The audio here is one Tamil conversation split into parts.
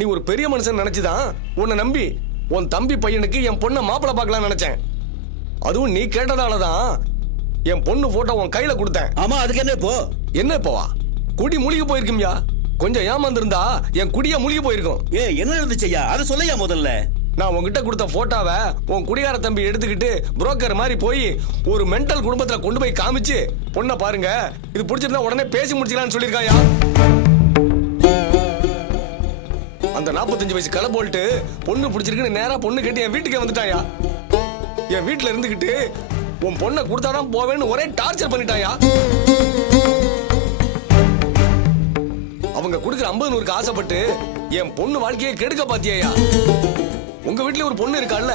நீ ஒரு பெரிய மனுஷன் நினைச்சுதான் உன்னை நம்பி உன் தம்பி பையனுக்கு என் பொண்ணை மாப்பிள்ளை பார்க்கலாம் நினைச்சேன். அதுவும் நீ கேட்டதாலதான் என் பொண்ணு போட்டோ உன் கையில கொடுத்தேன். ஆமா, அதுக்கு என்ன இப்போ? என்ன இப்போவா? குடி முழுகி போயிருக்கும்யா. கொஞ்சம் ஏமாந்திருந்தா என் குடியா முழுகி போயிருக்கும். என்ன இருந்துச்சுயா, அதை சொல்லையா முதல்ல. நான் உன்கிட்ட கொடுத்த போட்டோவை உன் குடிகார தம்பி எடுத்துக்கிட்டு புரோக்கர் மாதிரி போய் ஒரு மென்டல் குடும்பத்துல கொண்டு போய் காமிச்சு, பொண்ணை பாருங்க, இது பிடிச்சிருந்தா உடனே பேசி முடிச்சுக்கலாம்னு சொல்லியிருக்காயா. அந்த 45 வயசு களை போல்ட்டு பொண்ணு பிடிச்சிருக்குன்னு நேரா பொண்ணு கேட்டு என் வீட்டுக்கே வந்துட்டாயா. என் வீட்டுல இருந்துகிட்டு உன் பொண்ணை கொடுத்தாதான் போவேன்னு ஒரே டார்ச்சர் பண்ணிட்டாயா. அவங்க கொடுக்குற 50-100க்கு ஆசைப்பட்டு என் பொண்ணு வாழ்க்கையை கெடுக்க பாத்தியா. உங்க வீட்டுல ஒரு பொண்ணு இருக்காள்ல,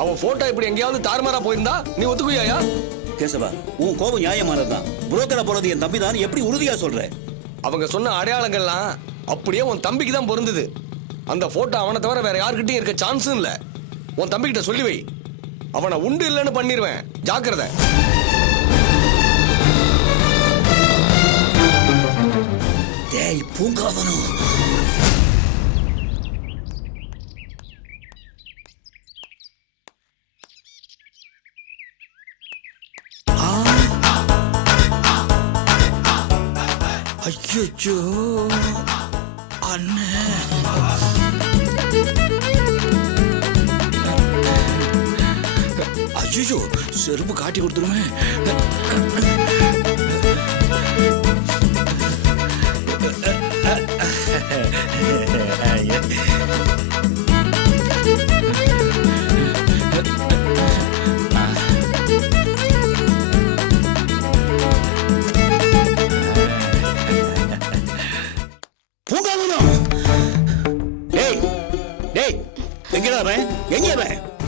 அவன் போட்டோ இப்படி எங்கேயாவது தாறுமாறா போயிருந்தா நீ ஒத்துக்குயா? கேசவா, உன் கோபம் நியாயமானதுதான். புரோக்கரா போறது என் தம்பி தான், எப்படி உறுதியா சொல்ற? அவங்க சொன்ன அடையாளங்கள்லாம் அப்படியே உன் தம்பிக்கு தான் பொருந்தது. அந்த போட்டோ அவனை தவிர வேற யாருக்கிட்டையும் இருக்க சான்ஸும் இல்ல. உன் தம்பி கிட்ட சொல்லி வை, அவனை உண்டு இல்லைன்னு பண்ணிடுவேன். ஜாக்கிரதை. டேய் பூங்காவனம், ஐயோ அண்ணே, ஐயோ செருப்பு காட்டி கொடுத்துருமே.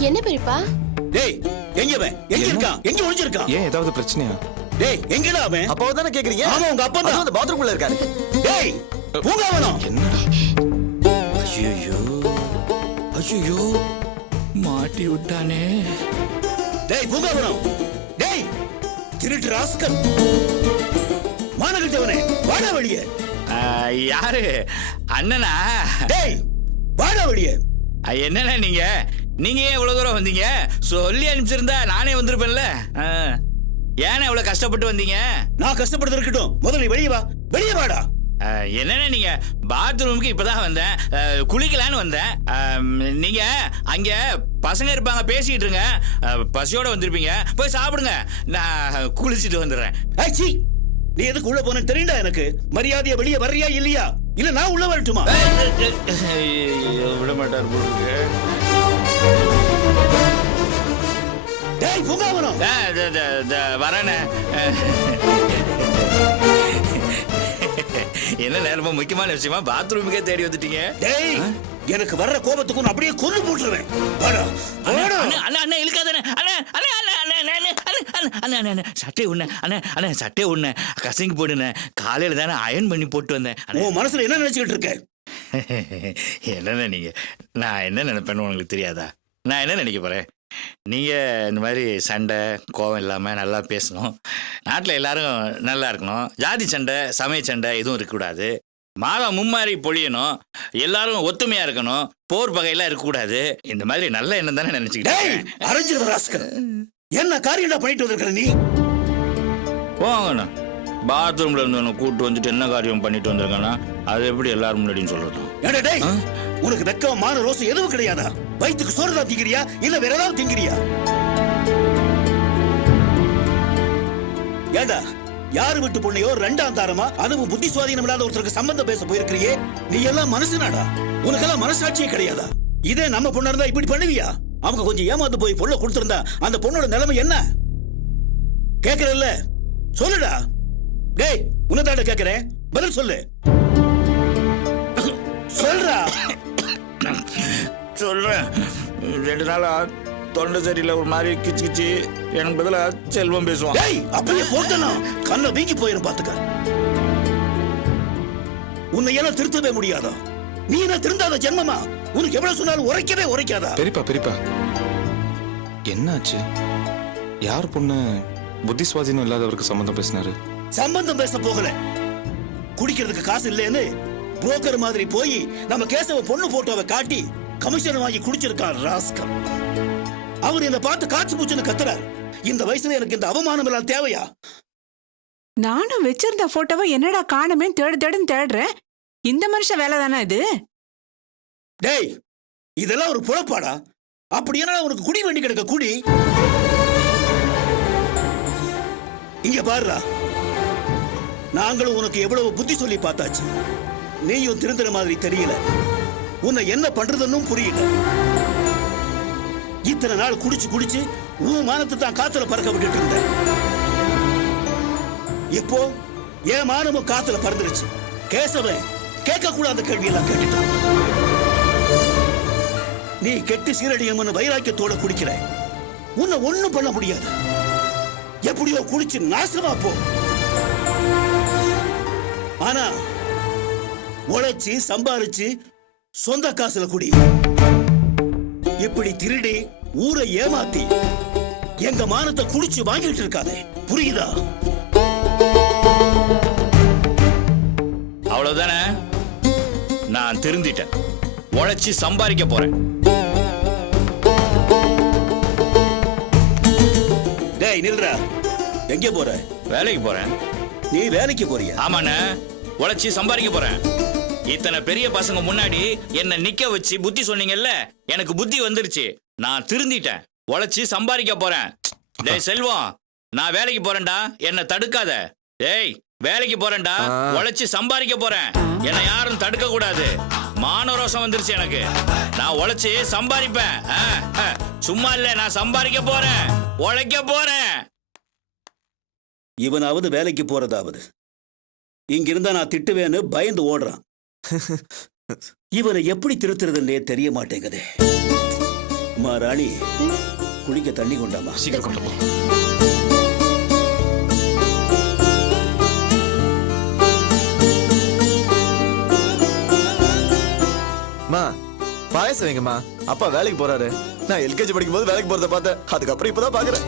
என்ன பெரியப்பா? டேய் எங்கவே? எங்க இருக்கான்? எங்க ஒளிஞ்சிருக்கான்? ஏன் ஏதாவது பிரச்சனையா? டேய் எங்கடா அவன்? அப்பாவை தானே கேக்குறீங்க? ஆமா, உங்க அப்பா தான். அந்த பாத்ரூம்ல இருக்காரு. டேய் பூங்காவனம். என்ன? ஐயோ ஐயோ மாட்டி விட்டானே. டேய் பூங்காவனம், டேய் திருட்டு ராஸ்கல், மானகிட்டவனே, வாடா வெளியே. யாரு அண்ணனா? டேய் வாடா வெளியே. என்னண்ணா நீங்க ஏன் இவ்வளவு தூரம் வந்தீங்க? சொல்லி அனுப்பிச்சிருந்தா நானே வந்திருப்பேன்ல. ஏன்னா இவ்வளவு கஷ்டப்பட்டு வந்தீங்க? நான் கஷ்டப்படுறது இருக்கட்டும், முதல்ல வெளியே வா. வெளியே வாடா. என்னண்ணா நீங்க பாத்ரூமுக்கு இப்பதான் வந்தேன், குளிக்கலான்னு வந்தேன். நீங்க அங்க பசங்க இருப்பாங்க, பேசிட்டு இருங்க. பசியோட வந்திருப்பீங்க, போய் சாப்பிடுங்க, நான் குளிச்சுட்டு வந்துடுறேன். ஆச்சி, நீ எதுக்கு உள்ள போன தெரியுண்டா எனக்கு? மரியாதையா வெளியே வர்றியா இல்லையா? இல்ல நான் உள்ள வரட்டுமா? விட மாட்டார். டேய் பூங்காவனம், வரேண்ணே. என்ன நேரமா முக்கியமான விஷயமா பாத்ரூமுக்கே தேடி வந்துட்டீங்க? டேய் எனக்கு வர்ற கோபத்துக்கு அப்படியே கொன்னு போட்டுருவேன். வாடா வாடா. அண்ணா அண்ணா இழுக்காதே. அண்ணா அண்ணா அண்ணா அண்ணா சட்டை உண்ண அண்ணா அண்ணா சட்டை உண்ண கசங்கி போடுன. காலையில தானே அயன் பண்ணி போட்டு வந்தேன். உன் மனசுல என்ன நினைச்சுக்கிட்டு இருக்க? என்னண்ணா நீங்க, நான் என்ன நினைப்பேன்னு உங்களுக்கு தெரியாதா? நான் என்ன நினைக்க போறேன்? நீங்கள் இந்த மாதிரி சண்டை கோபம் இல்லாமல் நல்லா பேசணும், நாட்டில் எல்லாரும் நல்லா இருக்கணும், ஜாதி சண்டை சமய சண்டை எதுவும் இருக்கக்கூடாது, மாதம் மும்மாரி பொழியணும், எல்லாரும் ஒத்துமையாக இருக்கணும், போர் பகையெல்லாம் இருக்கக்கூடாது. இந்த மாதிரி நல்ல எண்ணம் தானே நினச்சிக்கிட்டேன். என்ன காரியம் பண்ணிட்டு வந்திருக்கிற நீ? போங்கண்ணா, பாத்ரூம்ல இருந்து கூட்டு வந்துட்டு என்ன காரியம் பண்ணிட்டு வந்திருக்கானா அது எப்படி எல்லாரும் முன்னாடின்னு சொல்றது? உனக்கு வெக்கம் மான ரோசம் எதுவும் கிடையாதா? வயிற்றுக்கு சோறு தான் திங்கிறியா இல்ல வேற ஏதாவது திங்கிறியா? ஏண்டா யாரு விட்டு பொண்ணையோ ரெண்டாம் தாரமா அதுவும் புத்தி சுவாதீனம் இல்லாத ஒருத்தருக்கு சம்பந்தம் பேச போயிருக்கிறியே, நீ எல்லாம் மனசுனாடா? உனக்கெல்லாம் மனசாட்சியே கிடையாதா? இதே நம்ம பொண்ணா இருந்தா இப்படி பண்ணுவியா? அவங்க கொஞ்சம் ஏமாந்து போய் பொண்ணை கொடுத்திருந்தா அந்த பொண்ணோட நிலைமை என்ன? கேக்குறல்ல, சொல்லுடா. டேய் உன்னதாட கேக்குறேன், பதில் சொல்லு. சொல்றா. சொல்றேன். 2 நாளா தொண்டை சரியில்லை, ஒரு மாதிரி கிச்சு கிச்சு. எனக்கு பதிலா செல்வம் பேசுவான். டேய் அப்படியே போட்டனா கண்ண வீங்கி போயிரும் பாத்துக்க. உன்னை எல்லாம் திருத்தவே முடியாதா? நீ என்ன திருந்தாத ஜென்மமா? உனக்கு எவ்வளவு சொன்னாலும் உரைக்கவே உரைக்காதா? பெரியப்பா என்னாச்சு? யார் பொண்ணு புத்தி சுவாதீனம் இல்லாதவருக்கு சம்பந்தம் பேசினாரு? சம்பந்தம் பேச போகல, குடிக்கிறதுக்கு காசு இல்லைன்னு புரோக்கர் மாதிரி போய் நம்ம கேசவ பொண்ணு போட்டோவை காட்டி கமிஷன் வாங்கி குடிச்சிருக்கான் ராஸ்கல். அவர் என்ன பார்த்து காய்ச்சி பூச்சுன்னு கத்துறாரு. இந்த வயசுல எனக்கு இந்த அவமானம் எல்லாம் தேவையா? நானும் வச்சிருந்த போட்டோவை என்னடா காணுமே தேடுன்னு தேடுறேன். இந்த மனுஷன் வேலை தானே இது? டேய், இதெல்லாம் ஒரு புறப்பாடா? அப்படி என்ன உனக்கு குடி வேண்டி கிடக்க குடி. இங்க பாருடா, நாங்களும் உனக்கு எவ்வளவு புத்தி சொல்லி பார்த்தாச்சு. நீயும் திருந்துற மாதிரி தெரியல. உன்னை என்ன பண்றதுன்னு புரியல. இத்தனை நாள் குடிச்சு குடிச்சு உன் மானத்தை தான் காத்துல பறக்க விட்டுட்டு இருந்த. இப்போ என் மானமும் காத்துல பறந்துருச்சு. கேசவன் கேட்க கூடாத கேள்வி எல்லாம் கேட்டுட்டான். நீ கெட்டு சீரடியம்னு வைராக்கியத்தோட குடிக்கிற. உன்னை ஒண்ணும் பண்ண முடியாது. எப்படியோ குடிச்சு நாசமா போ. ஆனா உழைச்சு சம்பாரிச்சு சொந்த காசுல குடி. இப்படி திருடி ஊரை ஏமாத்தி எங்க மானத்தை குடிச்சு வாங்கிட்டு இருக்காதே, புரியுதா? அவ்வளவுதானே? நான் திருந்திட்டேன். உழைச்சி சம்பாதிக்க போறேன். டேய் நில்றா. எங்க போற? வேலைக்கு போறேன். நீ வேலைக்கு போறியா? ஆமாண்ணே, உழைச்சி சம்பாதிக்க போறேன். இத்தனை பெரிய பசங்க முன்னாடி என்ன நிக்க வச்சு புத்தி சொன்னீங்கல்ல, எனக்கு புத்தி வந்துருச்சு. நான் திருந்திட்டேன். உழைச்சி சம்பாதிக்க போறேன். டேய் செல்வம், நான் வேலைக்கு போறேன்டா, என்ன தடுக்காத. டேய் வேலைக்கு போறேன்டா, உழைச்சி சம்பாதிக்க போறேன். என்ன யாரும் தடுக்க கூடாது. மானரோசம் வந்துருச்சு எனக்கு. நான் உழைச்சி சம்பாதிப்பேன். சும்மா இல்ல, நான் சம்பாதிக்க போறேன், உழைக்க போறேன். இவனாவது வேலைக்கு போறதாவது. இங்கிருந்தா நான் திட்டுவேன்னு பயந்து ஓடுறான். இவனை எப்படி திருத்துறதுன்னே தெரிய மாட்டேங்குதே. ராணி, குளிக்க தண்ணி கொண்டாமா? சீக்கிரம் கொண்டு போ. பாயசம் வைங்கம்மா. அப்பா வேலைக்கு போறாரு. நான் எல்கேஜி படிக்கும் போது வேலைக்கு போறத பார்த்தேன். அதுக்கப்புறம் இப்பதான் பாக்குறேன்.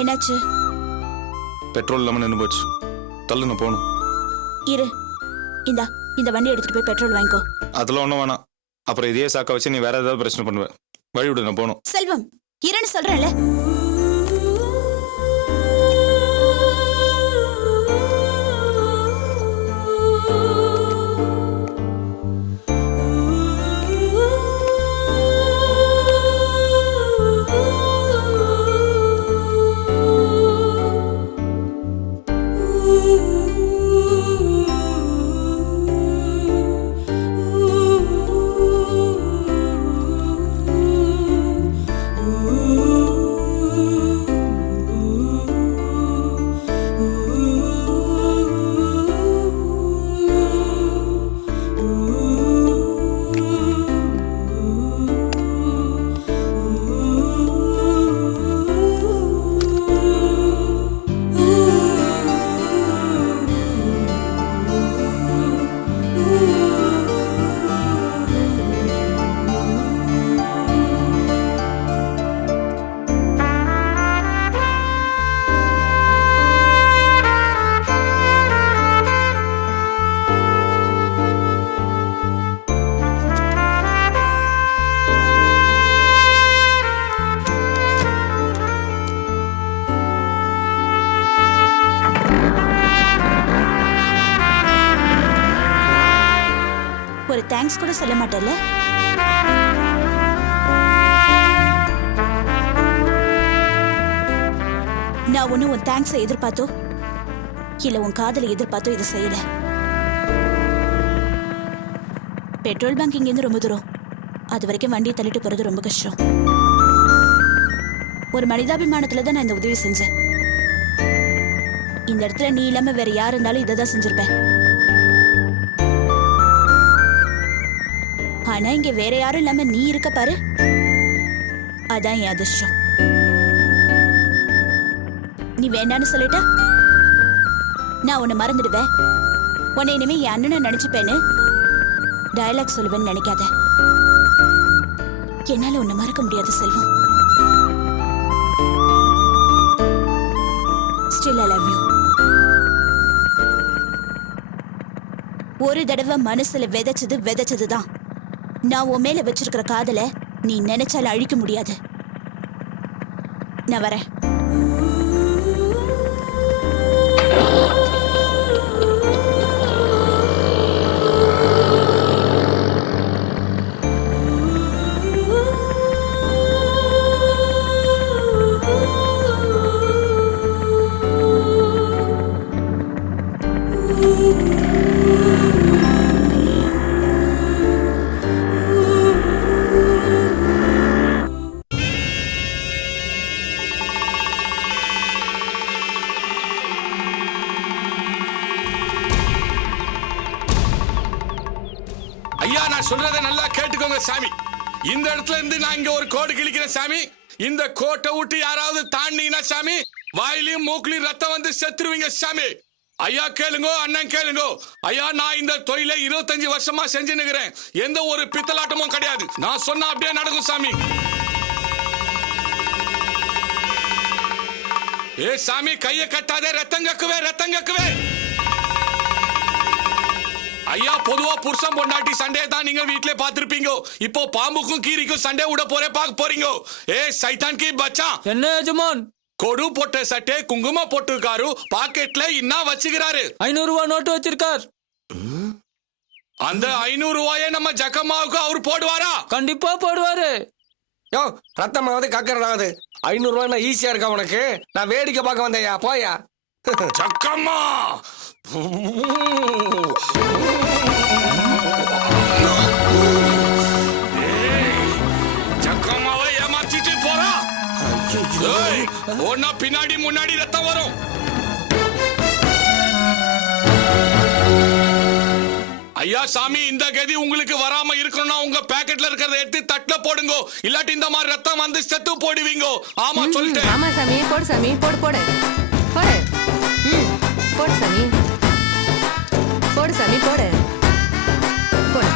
என்னாச்சு? பெட்ரோல் இல்லாம நின்று போச்சு. தள்ளுங்க போகணும். இரு, இந்த வண்டி எடுத்துட்டு போய் பெட்ரோல் வாங்கிக்கோ. அதெல்லாம் ஒன்றும் வேணாம். அப்புறம் இதே சாக்கா வச்சு நீ வேற ஏதாவது பிரச்சனை பண்ணுவேன். வழி விடு, நான் போகணும். செல்வம், இருன்னு சொல்றேன்ல. தேங்க்ஸ் கூட சொல்ல மாட்டேல்ல? நான் ஒண்ணு உன் தேங்க்ஸை எதிர்பார்த்தோ இல்ல உன் காதலை எதிர்பார்த்தோ இதை செய்யல. பெட்ரோல் பங்க் இங்கிருந்து ரொம்ப தூரம், அது வரைக்கும் வண்டியை தள்ளிட்டு போறது ரொம்ப கஷ்டம். ஒரு மனிதாபிமானத்துல தான் நான் இந்த உதவி செஞ்சேன். இந்த இடத்துல நீ இல்லாம வேற யார் இருந்தாலும் இதை தான் செஞ்சிருப்பேன். ஆனா இங்க வேற யாரும் இல்லாம நீ இருக்க பாரு, அதான் என் அதிர்ஷ்டம். நீ வேண்டான்னு சொல்லிட்ட நான் உன்னை மறந்துடுவேன். உன்னை இனிமே என் அண்ணனை நினைச்சுப்பேன்னு டயலாக் சொல்லுவேன்னு நினைக்காத. என்னால உன்னை மறக்க முடியாது செல்வம். Still I love you. ஒரு தடவை மனசுல விதைச்சதுதான். நான் உன் மேல வச்சிருக்கிற காதலை நீ நினைச்சால அழிக்க முடியாது. நான் வரேன். ஐயா, நான் சொல்றதை நல்லா கேட்டுக்கோங்க சாமி. இந்த இடத்துல இருந்து நான் இங்க ஒரு கோடு கிழிக்கிறேன் சாமி. இந்த கோட்டை விட்டு யாராவது தாண்டினா சாமி, வாயிலையும் மூக்குலையும் ரத்தம் வந்து செத்துருவீங்க சாமி. ஐயா கேளுங்கோ, அண்ணன் கேளுங்கோ. ஐயா, நான் இந்த தொழிலை 25 வருஷமா செஞ்சு நிக்கிறேன். எந்த ஒரு பித்தலாட்டமும் கிடையாது. நான் சொன்னா அப்படியே நடக்கும் சாமி. ஏ சாமி, கையை கட்டாதே, ரத்தம் கக்குவே. ஐயா, பொதுவா புருஷன் பொண்டாட்டி சண்டே தான் நீங்க வீட்ல பாத்திருப்பீங்க. இப்போ பாம்புக்கும் கீரிக்கும் சண்டே விட பார்க்க போறீங்க. ஏ சைத்தான் கி பச்சா, என்ன எஜமான்? கொடு போட்ட சட்டை குங்கும போட்டிருக்காரு, பாக்கெட்ல இன்னா வச்சுக்கிறாரு. 500 ரூபாய் நோட்டு வச்சிருக்கார். அந்த 500 ரூபாயை நம்ம ஜக்கம்மாவுக்கு அவர் போடுவாரா? கண்டிப்பா போடுவாரு. யோ, ரத்தமாவது கக்கறதாவது 500 ரூபாய் ஈஸியா இருக்கா உனக்கு? நான் வேடிக்கை பார்க்க வந்தேயா, போயா. ஜக்கம்மா ஜக்கம்மாவை ஏமாத்திட்டு போறா. ஒன்னா பின்னாடி முன்னாடி ரத்தம் வரும். ஐயா சாமி, இந்த கதி உங்களுக்கு வராம இருக்கணும்னா உங்க பாக்கெட்ல இருக்கிறத எடுத்து தட்டுல போடுங்க. இல்லாட்டி இந்த மாதிரி ரத்தம் வந்து செத்து போடுவீங்க. ஆமா சொல்லிட்டேன். ஆமா சாமி, போடு சாமி, போடு போடு போடு. போடு சாமி, போடு சாமி, போடு போடு.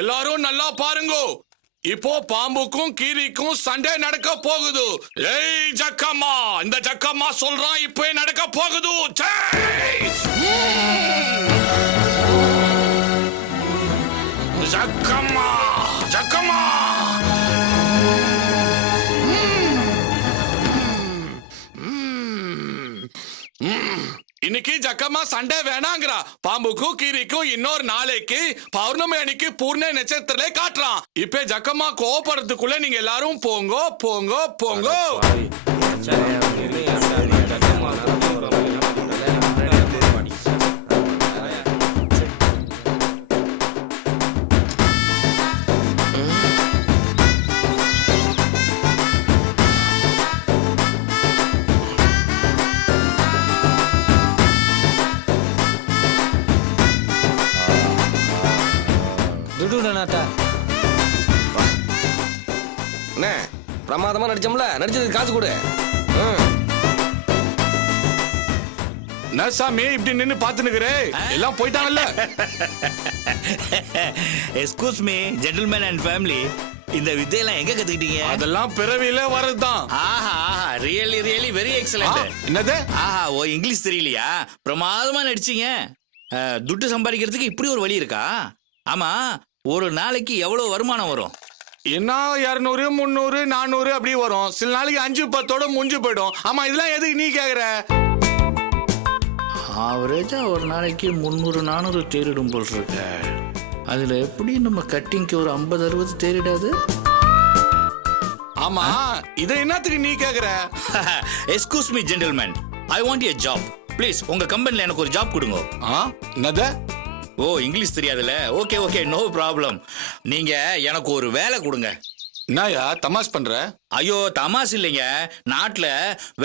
எல்லாரும் நல்லா பாருங்க. இப்போ பாம்புக்கும் கீரிக்கும் சண்டை நடக்க போகுது. ஏய் ஜக்கம்மா, இந்த ஜக்கம்மா சொல்றான் இப்போ நடக்க போகுது. ஜக்கம்மா ஜக்கம்மா இன்னைக்கு ஜக்கம்மா சண்டை வேணாங்கிறா. பாம்புக்கும் கீரிக்கும் இன்னொரு நாளைக்கு பௌர்ணமி அன்னைக்கு பூர்ண நட்சத்திரத்திலே காட்டுறான். இப்ப ஜக்கம்மா கோபப்படுறதுக்குள்ள நீங்க எல்லாரும் போங்கோ போங்கோ போங்கோ. என்ன பிரமாதமா நடிச்சோம்ல, நடிச்சதுக்கு காசு கொடு. என்ன சாமி இப்படி நின்னு பாத்து நிக்கிறே எல்லாம் போயிட்டாங்கல்ல excuse me gentleman and family, இந்த வித்தையெல்லாம் எங்க கத்துக்கிட்டீங்க? அதெல்லாம் பிறவியில வரதுதான். ஆஹா ஆஹா, ரியலி ரியலி வெரி எக்ஸலென்ட். என்னது? ஆஹா, ஓ இங்கிலீஷ் தெரியலையா? பிரமாதமா நடிச்சீங்க. துட்டு சம்பாதிக்கிறதுக்கு இப்படி ஒரு வழி இருக்கா? ஆமா, ஒரு நாளைக்கு எவ்வளவு வருமானம் வரும்? என்ன 200 300 400 அப்படி வரும். சில நாளைக்கு 5 10 முடிஞ்சு போயிடும். ஆமா, இதெல்லாம் எதுக்கு நீ கேக்குற? ஆவரேஜா ஒரு நாளைக்கு 300 400 தேறிடும் போல் இருக்க. அதுல எப்படி நம்ம கட்டிங்க்கு ஒரு 50 60 தேறிடாது? ஆமா, இதை என்னத்துக்கு நீ கேக்குற? Excuse me gentleman, I want a job please. உங்க கம்பெனில எனக்கு ஒரு ஜாப் கொடுங்க. என்னது? ஓ இங்கிலீஷ் தெரியாதுல்ல? Okay okay, no problem. நீங்க எனக்கு ஒரு வேலை கொடுங்க. என்னயா தமாஷ் பண்ற? ஐயோ தமாஸ் இல்லைங்க, நாட்டுல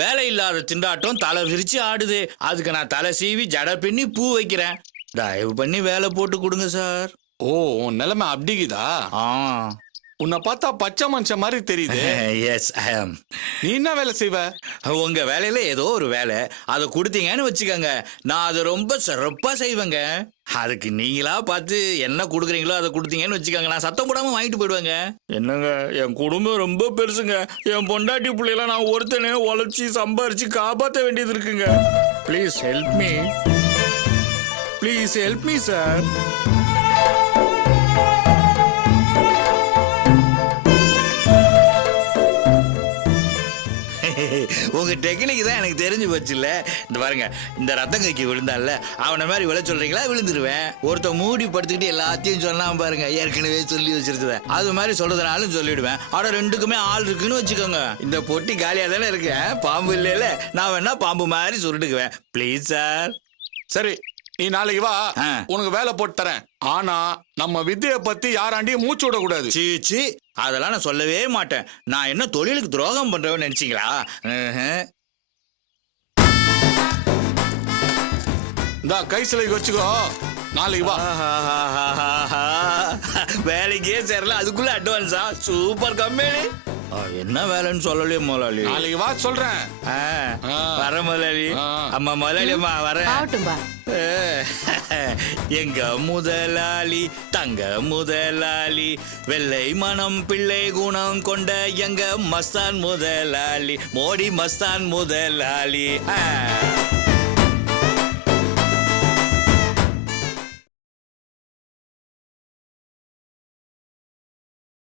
வேலை இல்லாத திண்டாட்டம் தலை விரிச்சு ஆடுது. அதுக்கு நான் தலை சீவி ஜட பின்னி பூ வைக்கிறேன். தயவு பண்ணி வேலை போட்டு கொடுங்க சார். ஓ, உன் நிலைமை அப்படிக்குதா? ஆ உன்னை பார்த்தா பச்சை மனுஷன் மாதிரி தெரியுது. எஸ் ஐ ஆம். நீ என்ன வேலை செய்வ? உங்க வேலையில ஏதோ ஒரு வேலை, அதை கொடுத்தீங்கன்னு வச்சுக்கோங்க, நான் அதை ரொம்ப சிறப்பா செய்வேங்க. அதுக்கு நீங்களா பார்த்து என்ன கொடுக்குறீங்களோ அதை கொடுத்தீங்கன்னு வச்சுக்கோங்க, நான் சத்தம் போடாம வாங்கிட்டு போயிடுவேங்க. என்னங்க, என் குடும்பம் ரொம்ப பெருசுங்க. என் பொண்டாட்டி பிள்ளைலாம் நான் ஒருத்தனே உழைச்சி சம்பாரிச்சு காப்பாற்ற வேண்டியது இருக்குங்க. Please help me, please help me sir. உங்க டெக்னிக் தான் எனக்கு தெரிஞ்சு போச்சு இல்ல. இந்த பாருங்க, இந்த ரத்தம் கைக்கு விழுந்தால அவனை மாதிரி விழ சொல்றீங்களா? விழுந்துருவேன். ஒருத்தன் மூடி படுத்துக்கிட்டு எல்லாத்தையும் சொல்லாம பாருங்க, ஏற்கனவே சொல்லி வச்சிருக்குவேன். அது மாதிரி சொல்றதுனாலும் சொல்லிடுவேன். ஆனா ரெண்டுக்குமே ஆள் இருக்குன்னு வச்சுக்கோங்க. இந்த பொட்டி காலியா தானே இருக்கு, பாம்பு இல்லையில. நான் வேணா பாம்பு மாதிரி சுருட்டுக்குவேன். Please sir. சரி, நீ நாளைக்கு வா, உனக்கு வேலை போட்டு தரேன். ஆனா நம்ம வித்தைய பத்தி யாராண்டியும் மூச்சு விட கூடாது. சீச்சி, அதெல்லாம் நான் சொல்லவே மாட்டேன். நான் என்ன தொழிலுக்கு துரோகம் பண்றவன்னு நினைச்சீங்களா? இந்த கை சிலைக்கு வச்சுக்கோ, நாளைக்கு வா. வேலைக்கே சேரல, அதுக்குள்ள அட்வான்ஸா? Super company. என்ன வேலைன்னு சொல்லலையே முதலாளி. நாளைக்கு வா சொல்றேன். வர முதலாளி. அம்மா முதலாளி, அம்மா வரேன். ஆகட்டும்பா. எங்க முதலாளி தங்க முதலாளி, வெள்ளை மனம் பிள்ளை குணம் கொண்ட எங்க மஸ்தான் முதலாளி, மோடி மஸ்தான் முதலாளி.